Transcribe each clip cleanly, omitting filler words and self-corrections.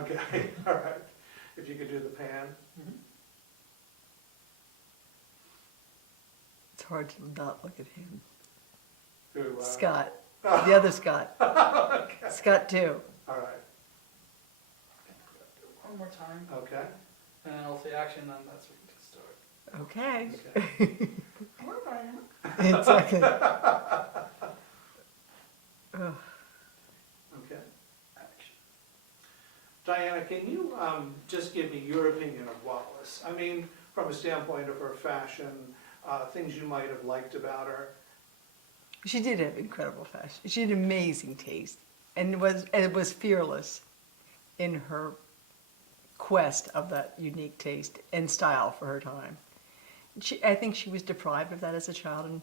Okay, all right. If you could do the pan. Mhm. It's hard to not look at him. Who, Scott, the other Scott. Okay. Scott too. All right, One more time, okay. and then I'll say action, and that's when we can start. Okay. Okay. Where I am. It's okay. Ugh. Okay, action. Diana, can you just give me your opinion of Wallace? I mean, from a standpoint of her fashion, things you might have liked about her. She did have incredible fashion. She had amazing taste, and was fearless in her quest of that unique taste and style for her time. I think she was deprived of that as a child, and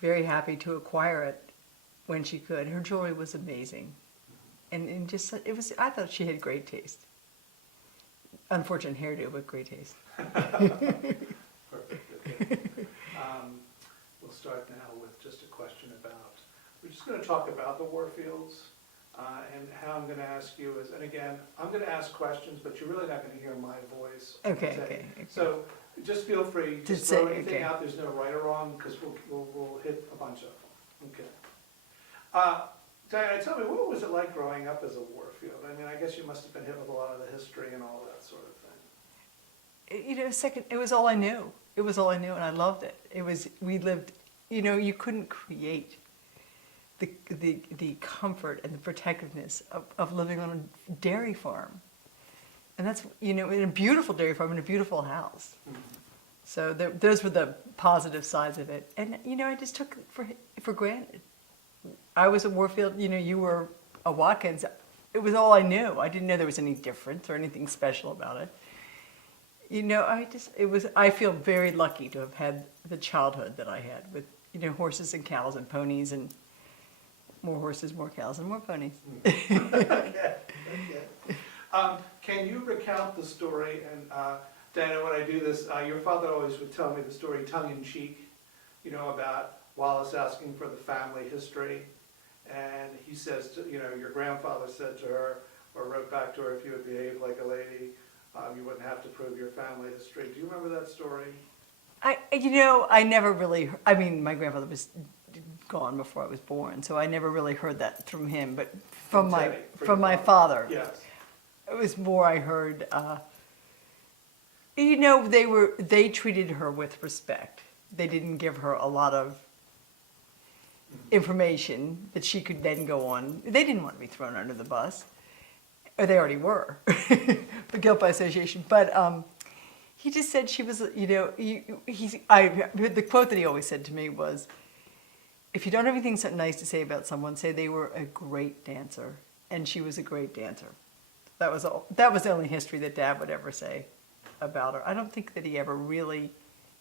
very happy to acquire it when she could. Her jewelry was amazing, and just it was. I thought she had great taste. Unfortunate hairdo, but great taste. Perfect, okay. We'll start now with just a question about, we're just going to talk about the Warfields, and how I'm going to ask you is, and again, I'm going to ask questions, but you're really not going to hear my voice. Okay, say. okay. So just feel free to Just say, throw anything okay. out. There's no right or wrong, because we'll hit a bunch of them. Okay. Diana, tell me, what was it like growing up as a Warfield? I mean, I guess you must have been hit with a lot of the history and all that sort of thing. You know, it was all I knew. It was all I knew, and I loved it. We lived, you know, you couldn't create the comfort and the protectiveness of living on a dairy farm. And that's, you know, in a beautiful dairy farm, in a beautiful house. Mhm. So those were the positive sides of it. And, you know, I just took it for granted. I was a Warfield, you know, you were a Watkins. It was all I knew. I didn't know there was any difference or anything special about it. You know, I feel very lucky to have had the childhood that I had with, you know, horses and cows and ponies and more horses, more cows, and more ponies. Okay. Can you recount the story? And Diana, when I do this, your father always would tell me the story tongue-in-cheek, you know, about Wallace asking for the family history. And he says, you know, your grandfather said to her, or wrote back to her, if you would behave like a lady, you wouldn't have to prove your family history. Do you remember that story? You know, I never really, I mean, my grandfather was gone before I was born, so I never really heard that from him, but from my father. Yes. It was more I heard, you know, they treated her with respect. They didn't give her a lot of information that she could then go on. They didn't want to be thrown under the bus. Or they already were, the guilt by association. But he just said she was, you know, the quote that he always said to me was, if you don't have anything so nice to say about someone, say they were a great dancer. And she was a great dancer. That was all. That was the only history that Dad would ever say about her. I don't think that he ever really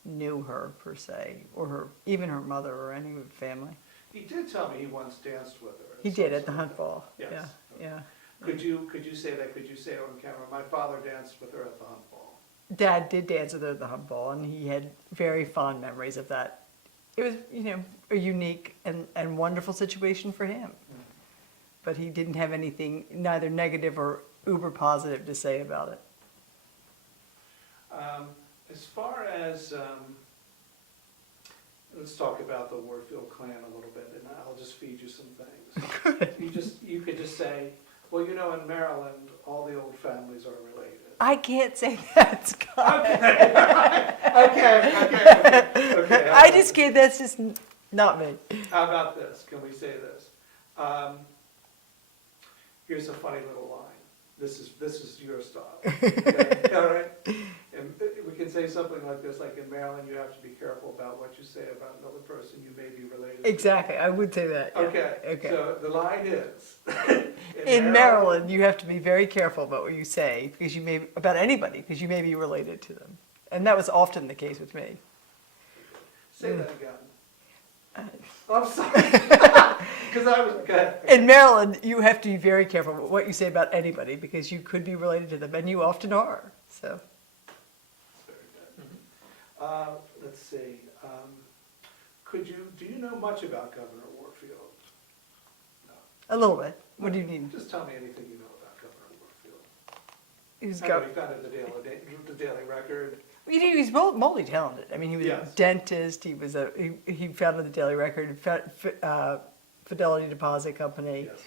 knew her, per se, or even her mother or any of her family. He did tell me he once danced with her. He did at the hunt ball. Yes. Yeah, yeah. Could you say that? Could you say it on camera? My father danced with her at the hunt ball. Dad did dance with her at the hunt ball, and he had very fond memories of that. It was, you know, a unique and wonderful situation for him. But he didn't have anything, neither negative or uber positive, to say about it. As far as, let's talk about the Warfield clan a little bit, and I'll just feed you some things. You could just say, well, you know, in Maryland, all the old families are related. I can't say that, Scott. Okay. I just can't, that's just not me. How about this? Can we say this? Here's a funny little line. This is your style. Okay? All right? And we can say something like this, like in Maryland, you have to be careful about what you say about another person you may be related to. Exactly, I would say that. Yeah. Okay. So the line is, in Maryland, you have to be very careful about what you say, because you may, about anybody, because you may be related to them. And that was often the case with me. Say that again. I'm sorry. Because I was, okay. In Maryland, you have to be very careful with what you say about anybody, because you could be related to them, and you often are. So. Very good. Let's see. Do you know much about Governor Warfield? No. A little bit. What do you mean? Just tell me anything you know about Governor Warfield. he was I know he founded the Daily Record. he was multi-talented. I mean, he was Yes. a dentist. He founded the Daily Record, Fidelity Deposit Company, Yes.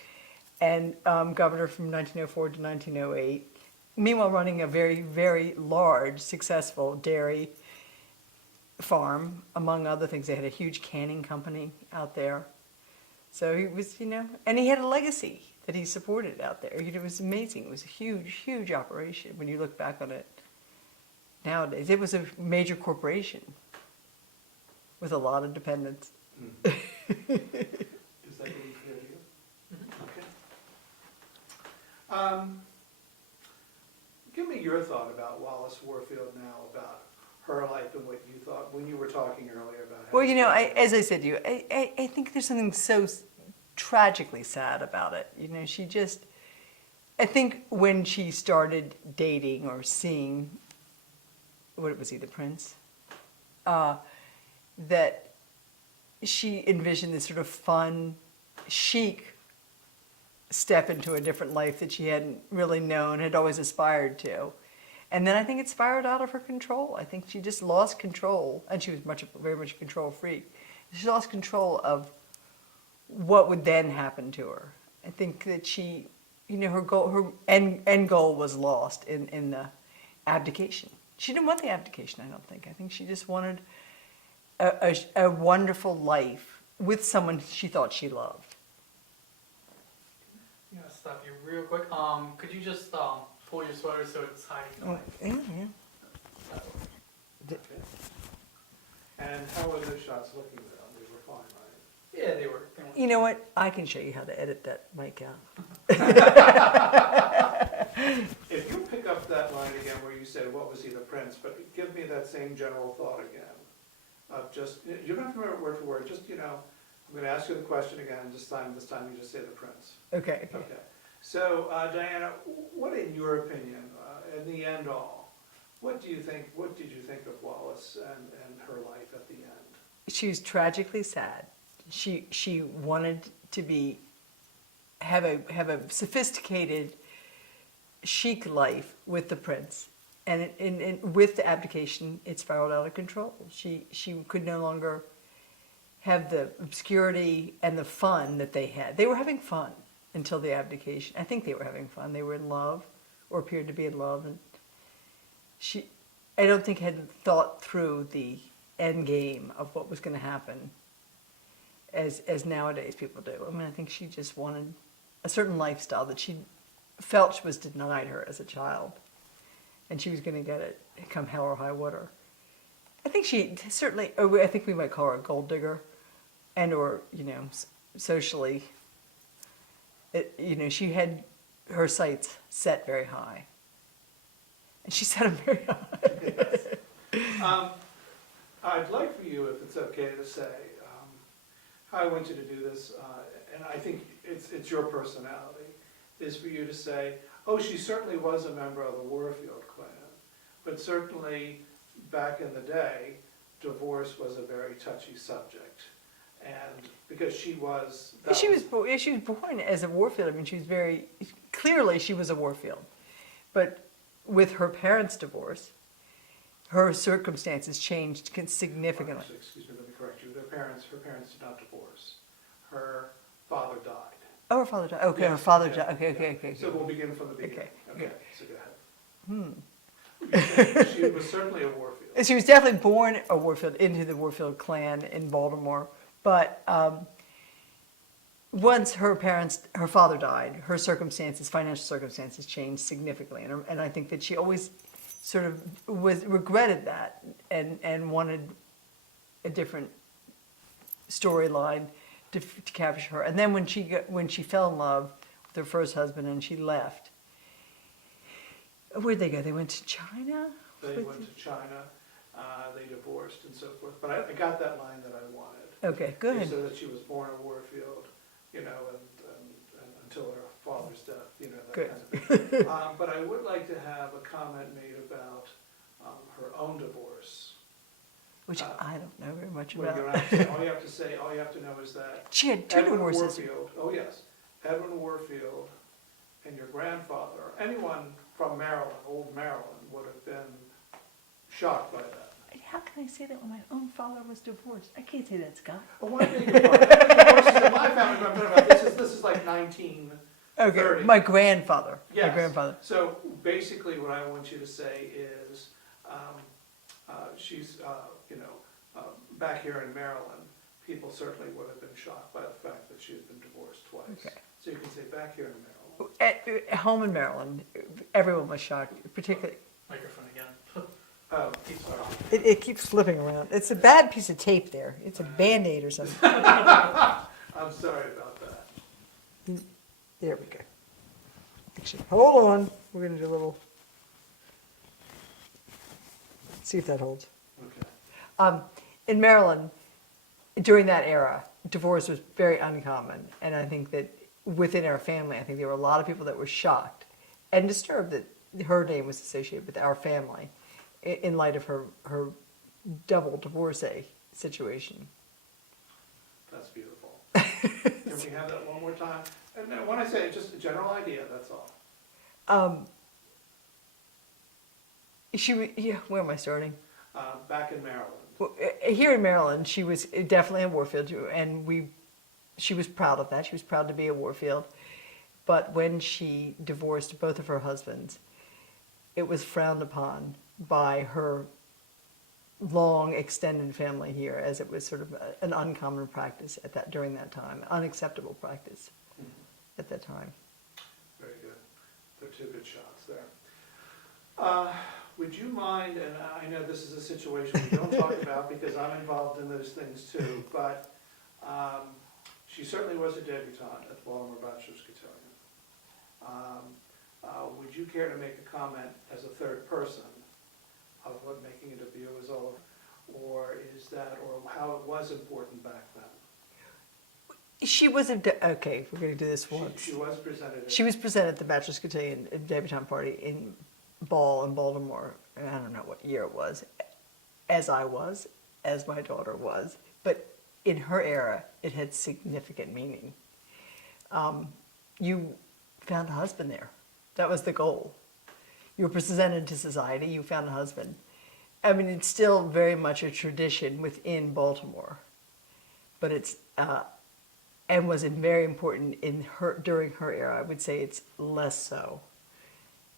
and governor from 1904 to 1908. Meanwhile, running a very, very large, successful dairy farm, among other things. They had a huge canning company out there. So he was, and he had a legacy that he supported out there. It was amazing. It was a huge, huge operation when you look back on it nowadays. It was a major corporation with a lot of dependents. Is that getting clear to you? Okay. Give me your thought about Wallace Warfield now, about her life and what you thought when you were talking earlier about. Well, as I said to you, I think there's something so tragically sad about it. I think when she started dating or seeing, what was he, the prince? That she envisioned this sort of fun, chic step into a different life that she hadn't really known, had always aspired to. And then I think it spiraled out of her control. I think she just lost control, and she was very much a control freak. She lost control of what would then happen to her. I think that she, her end goal was lost in the abdication. She didn't want the abdication, I don't think. I think she just wanted a wonderful life with someone she thought she loved. I'm gonna stop you real quick. Could you just pull your sweater so it's hiding? Oh, yeah. Okay. And how were those shots looking though? They were fine, right? Yeah, they were. You know what? I can show you how to edit that mic out. If you pick up that line again where you said, what was he, the prince, but give me that same general thought again. Of just, you don't have to remember word for word, just, I'm gonna ask you the question again, this time you just say the prince. Okay. Okay. So, Diana, what in your opinion, in the end all, what did you think of Wallace and her life at the end? She was tragically sad. She wanted to have a sophisticated, chic life with the prince, and with the abdication, it spiraled out of control. She could no longer have the obscurity and the fun that they had. They were having fun until the abdication. I think they were having fun. They were in love, or appeared to be in love, and I don't think had thought through the end game of what was going to happen as nowadays people do. I mean, I think she just wanted a certain lifestyle that she felt was denied her as a child, and she was going to get it come hell or high water. I think she certainly, I think we might call her a gold digger, and or, socially, she had her sights set very high. And she set them very high. I'd like for you, if it's okay to say, how I want you to do this, and I think it's your personality, is for you to say, oh, she certainly was a member of the Warfield clan, but certainly back in the day, divorce was a very touchy subject. And because she was born as a Warfield. I mean, clearly she was a Warfield. But with her parents' divorce, her circumstances changed significantly. Excuse me, let me correct you. Her parents did not divorce. Her father died. Oh, her father died. Okay, Yes, her father yeah, died. Okay. yeah. So we'll begin from the beginning. Okay. So go ahead. She was certainly a Warfield. She was definitely born a Warfield, into the Warfield clan in Baltimore. But once her father died, her financial circumstances changed significantly. And I think that she always sort of regretted that and wanted a different storyline to capture her. And then when she fell in love with her first husband and she left, where'd they go? They went to China? They went to China, they divorced and so forth. But I got that line that I wanted. Okay, good. So that she was born a Warfield, and until her father's death, that Good. kind of thing. But I would like to have a comment made about her own divorce. Which I don't know very much Well, about. all you have to know is that She had two Edwin divorces. Warfield, oh yes, Edwin Warfield and your grandfather, anyone from Maryland, old Maryland, would have been shocked by that. How can I say that when my own father was divorced? I can't say that, Scott. But one thing about divorces in my family, but I'm talking about this is like 1930. Okay, my grandfather. Yes. My grandfather. So basically, what I want you to say is, she's, back here in Maryland, people certainly would have been shocked by the fact that she had been divorced twice. Okay. So you can say back here in Maryland. At home in Maryland, everyone was shocked, particularly. Microphone again. Oh, sorry. It keeps flipping around. It's a bad piece of tape there. It's a Band-Aid or something. I'm sorry about that. There we go. Actually, hold on. We're going to do a little. See if that holds. Okay. In Maryland, during that era, divorce was very uncommon. And I think that within our family, I think there were a lot of people that were shocked and disturbed that her name was associated with our family in light of her double divorcee situation. That's beautiful. Can we have that one more time? And then when I say just a general idea, that's all. Where am I starting? Back in Maryland. Well, here in Maryland, she was definitely a Warfield, and she was proud of that. She was proud to be a Warfield. But when she divorced both of her husbands, it was frowned upon by her long extended family here, as it was sort of an uncommon practice during that time, unacceptable practice at that time. Very good. They're two good shots there. Would you mind, and I know this is a situation we don't talk about because I'm involved in those things too, but she certainly was a debutante at the Baltimore Bachelor's Cotillion. Would you care to make a comment as a third person of what making a debut is all, or how it was important back then? She was okay. If we're going to do this once. She was presented. She was presented at the Bachelor's Cotillion debutante party in Baltimore. And I don't know what year it was, as my daughter was. But in her era, it had significant meaning. You found a husband there. That was the goal. You were presented to society, you found a husband. I mean, it's still very much a tradition within Baltimore, but it's, and was very important during her era. I would say it's less so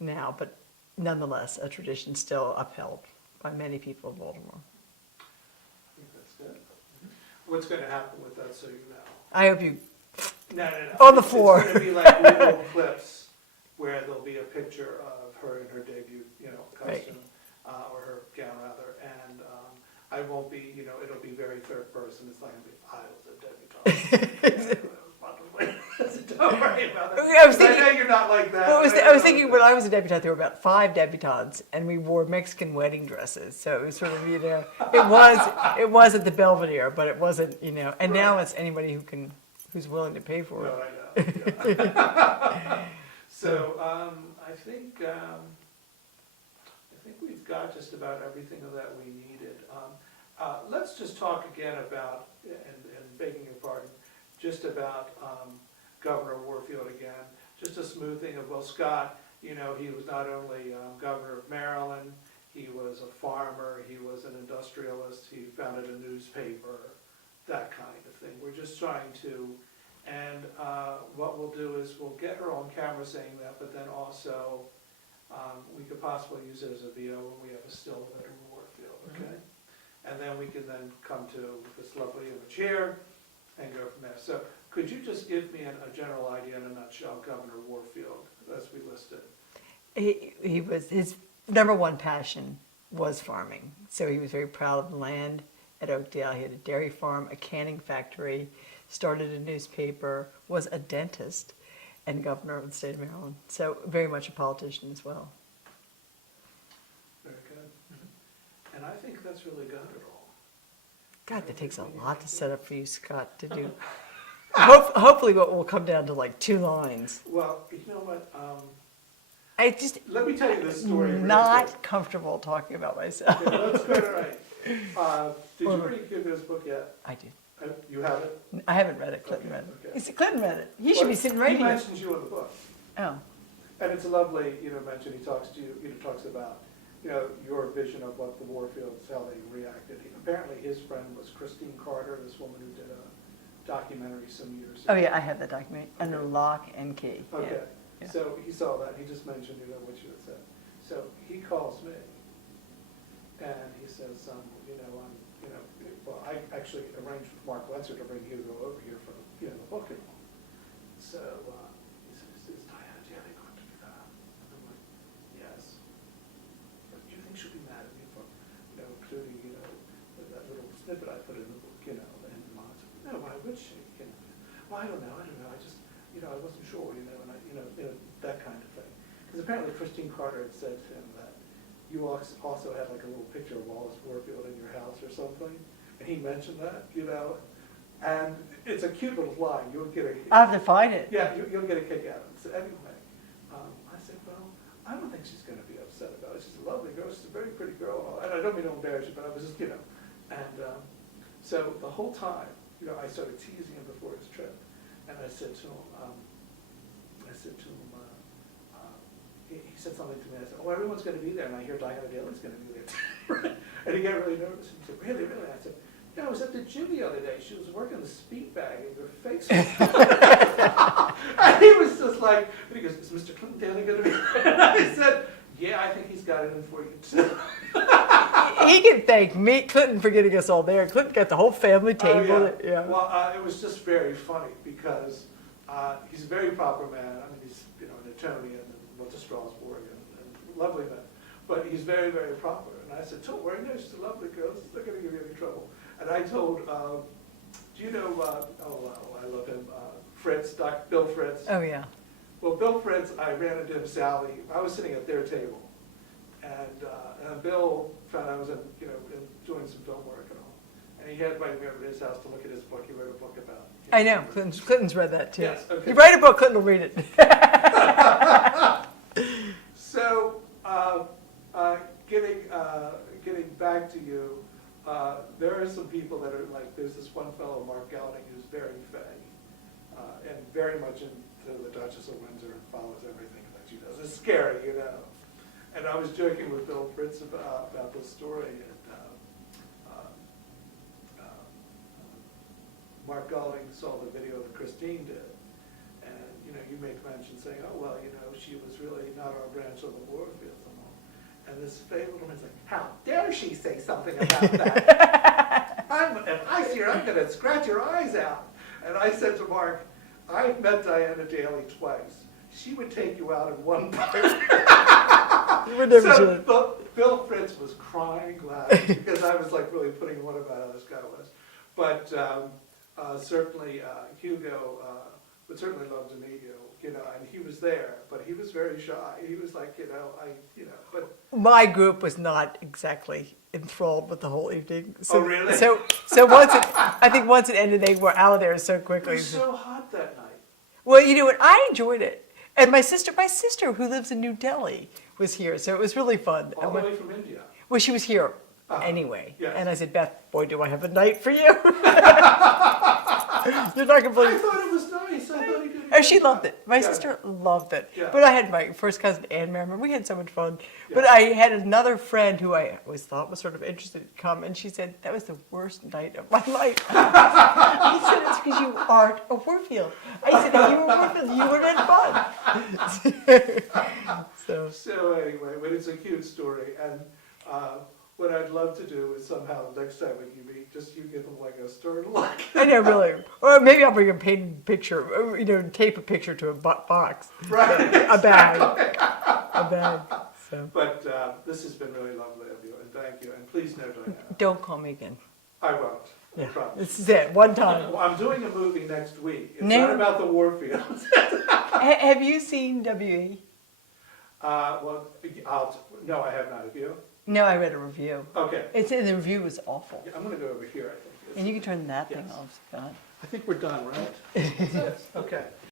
now, but nonetheless, a tradition still upheld by many people in Baltimore. I think that's good. What's going to happen with that, so you know? I hope you, No. On the floor. It's going to be like little clips where there'll be a picture of her in her debut, costume, or her gown rather, and I won't be, it'll be very third person. It's not going to be I was a debutante. Don't worry about it. I know you're not like that. I was thinking when I was a debutante, there were about 5 debutantes, and we wore Mexican wedding dresses. So it was sort of, it was at the Belvedere, but it wasn't, and now it's anybody who's willing to pay for it. No, I know. Yeah. So I think we've got just about everything that we needed. Let's just talk again about, and begging your pardon, just about Governor Warfield again. Just a smoothing of, well, Scott, he was not only governor of Maryland, he was a farmer, he was an industrialist, he founded a newspaper, that kind of thing. We're just trying to, and what we'll do is we'll get her on camera saying that, but then also we could possibly use it as a VO when we have a still of her Warfield, okay? And then we can then come to this lovely image here and go from there. So could you just give me a general idea in a nutshell, Governor Warfield, as we listed? His number one passion was farming. So he was very proud of the land at Oakdale. He had a dairy farm, a canning factory, started a newspaper, was a dentist, and governor of the state of Maryland. So very much a politician as well. Very good. And I think that's really got it all. God, that takes a lot to set up for you, Scott, to do. Hopefully what will come down to like 2 lines. Well, you know what? I just Let me tell you this story. real not quick. comfortable talking about myself. Okay, let's go to right. Did you read Hugo's book yet? I did. You have it? I haven't read it. Clinton read it. Okay. He said Clinton read it. He should be sitting right He here. mentions you in the book. Oh. And it's a lovely, mention, he talks to you, talks about, your vision of what the Warfields, how they reacted. Apparently his friend was Christine Carter, this woman who did a documentary some years ago. Oh, yeah, I have that document under lock and key. Yeah. Okay, Yeah. so he saw that, he just mentioned, what you had said. So he calls me, and he says, well, I actually arranged with Mark Letzer to bring Hugo over here for, the book and all. So, he says, is Diana Daly going to do that? And I'm like, yes. But do you think she'll be mad at me for, including, that little snippet I put in the book, and Mom said, no, why would she? Well, I don't know, I just, I wasn't sure, and that kind of thing. Because apparently Christine Carter had said to him that you also had like a little picture of Wallace Warfield in your house or something, and he mentioned that, and it's a cute little line. You'll get a I'll have to find it. yeah, you'll get a kick out of it. So anyway, I said, well, I don't think she's going to be upset about it. She's a lovely girl. She's a very pretty girl, and I don't mean to embarrass you, but I was just, and so the whole time, I started teasing him before his trip, and I said to him, he said something to me. I said, oh, everyone's going to be there, and I hear Diana Daly's going to be there too. And he got really nervous. He said, really, really? I said, yeah, I was at the gym the other day. She was working the speed bag, and her face was and he was just like, and he goes, is Mr. Clinton Daly going to be there? And I said, yeah, I think he's got it in for you too. He can thank me, Clinton, for getting us all there. Clinton got the whole family table. Oh, Yeah. Well, it was just very funny because he's a very proper man. I mean, he's an attorney and went to Strasbourg and lovely man. But he's very, very proper. And I said, don't worry, no, she's a lovely girl. She's not going to give you any trouble. And I told, do you know, I love him, Fritz, Bill Fritz. Oh, yeah. Well, Bill Fritz, I ran into him, Sally. I was sitting at their table. And Bill found I was doing some film work and all. And he had invited me over to his house to look at his book. He wrote a book about. I know. Clinton's read that too. Yes, okay. You write a book, Clinton will read it. So, getting back to you, there are some people that are like, there's this one fellow, Mark Gelding, who's very fey, and very much into the Duchess of Windsor and follows everything that she does. It's scary, And I was joking with Bill Fritz about this story, and Mark Gelding saw the video that Christine did, and you made mention saying, oh well, she was really not our branch of the Warfields and all. And this fey little man's like, how dare she say something about that? If I see her, I'm going to scratch your eyes out. And I said to Mark, I've met Diana Daly twice. She would take you out in one bite. We're never So sure. Bill Fritz was crying laughing because I was like really putting one about how this guy was. But certainly Hugo would certainly love to meet you, and he was there, but he was very shy. He was like, but. My group was not exactly enthralled with the whole evening. So, Oh, really? So I think once it ended, they were out of there so It quickly. was so hot that night. Well, you know what? I enjoyed it. And my sister who lives in New Delhi, was here, so it was really fun. All the way from India. Well, she was here Uh-huh. anyway. Yes. And I said, Beth, boy, do I have a night for you. You're not I completely. thought it was nice. I thought he did. Oh, she loved it. My Yeah. sister loved it. Yeah. But I had my first cousin, Anne Merriman. We had so much fun. But Yeah. I had another friend who I always thought was sort of interested to come, and she said, that was the worst night of my life. I said, it's because you aren't a Warfield. I said, if you were Warfield, you would have had fun. So anyway, but it's a cute story, and what I'd love to do is somehow next time when you meet, just you give them like a stern look. I know, really. Or maybe I'll bring a painted picture, or, tape a picture to a box. Right. A bag. A bag. So. But this has been really lovely of you, and thank you. And please know, Diana, Don't call me again. I won't. I Yeah. promise. This is it. One time. Well, I'm doing a movie next week. It's No. not about the Warfields. Have you seen W.E.? No, I have not. Have you? No, I read a review. Okay. The review was awful. Yeah, I'm going to go over here, I think. And you can turn that thing Yes. off, Scott. I think we're done, right? Yes. Okay.